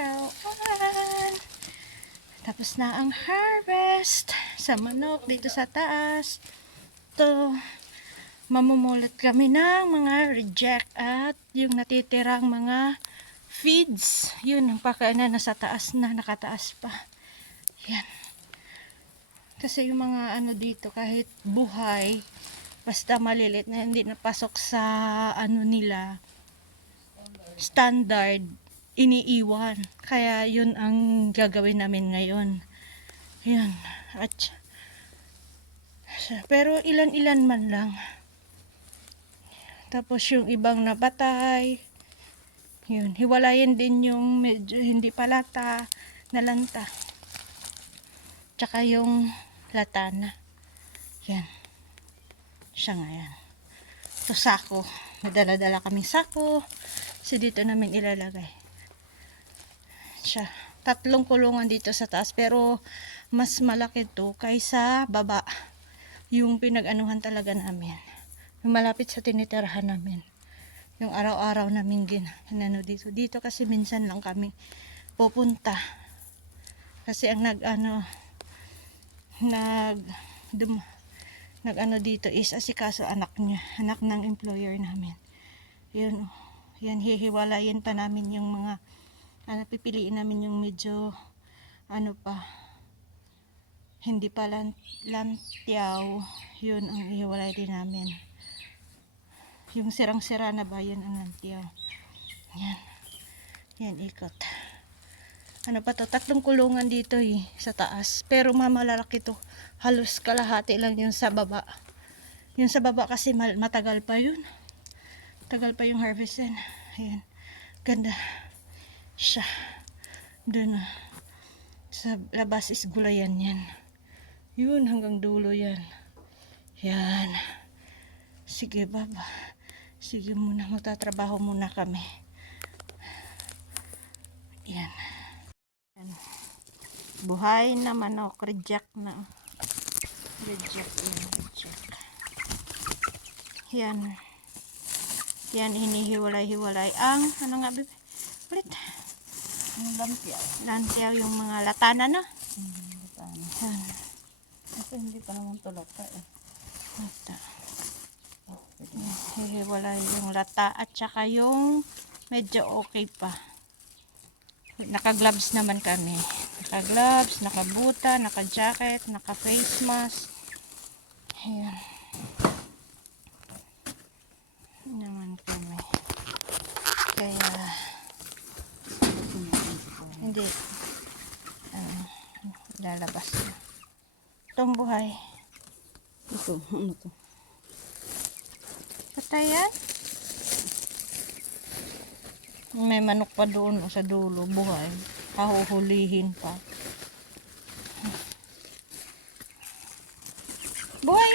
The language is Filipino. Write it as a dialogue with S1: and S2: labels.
S1: araw-araw. Tapos na ang harvest sa manok dito sa taas. To mamumulot kami ng mga reject at yung natitirang mga feeds. Yun, ang pakain na nasa taas na, nakataas pa. Yan. Kasi yung mga ano dito, kahit buhay, basta malilit na hindi napasok sa ano nila, standard, iniiwan. Kaya yun ang gagawin namin ngayon. Yan. At, pero ilan-ilan man lang. Tapos yung ibang nabatay, yun, hiwalayin din yung medyo hindi palata, nalanta. Tsaka yung latana. Yan. Siya nga yan. Ito sako. May dala-dala kaming sako. So dito namin ilalagay. Siya. Tatlong kulungan dito sa taas pero mas malaki to kaysa baba. Yung pinag-anuhan talaga namin. Yung malapit sa tinitirahan namin. Yung araw-araw namin gin, ano dito. Dito kasi minsan lang kami pupunta. Kasi ang nag ano nag dum, nag ano dito is asikaso anak niya, anak ng employer namin. Yun, yan hihiwalayin pa namin yung mga ano pipiliin namin yung medyo ano pa hindi pa lan, lantyaw yun ang ihiwalay din namin. Yung sirang-sira na ba yun ang lantyaw yan. Yan ikot. Ano pa to? Tatlong kulungan dito eh sa taas. Pero mamalalaki to. Halos kalahati lang yung sa baba. Yung sa baba kasi matagal pa yun. Tagal pa yung harvestin ayan. Ganda siya. Ah. sa labas is gulayan yan. Yun hanggang dulo yan. Yan. Sige baba. Sige muna magtatrabaho muna kami. Yan. Yan. Buhay na manok. Reject na. Reject yan reject. Yan. Yan hinihiwalay-hiwalay. Ang ano nga bebe? Ulit Yung lampya. lantiyaw yung mga latana na pa ano.
S2: yan Kasi hindi pa naman tulata eh. ito
S1: hihiwalay yung lata at saka yung medyo okay pa naka-gloves naman kami naka-gloves, naka-buta, naka-jacket naka-face mask ayan hindi uh, lalabas na. Itong buhay. Ito, ano to? Patayan? May manok pa doon sa dulo, buhay. Hahuhulihin pa. Buhay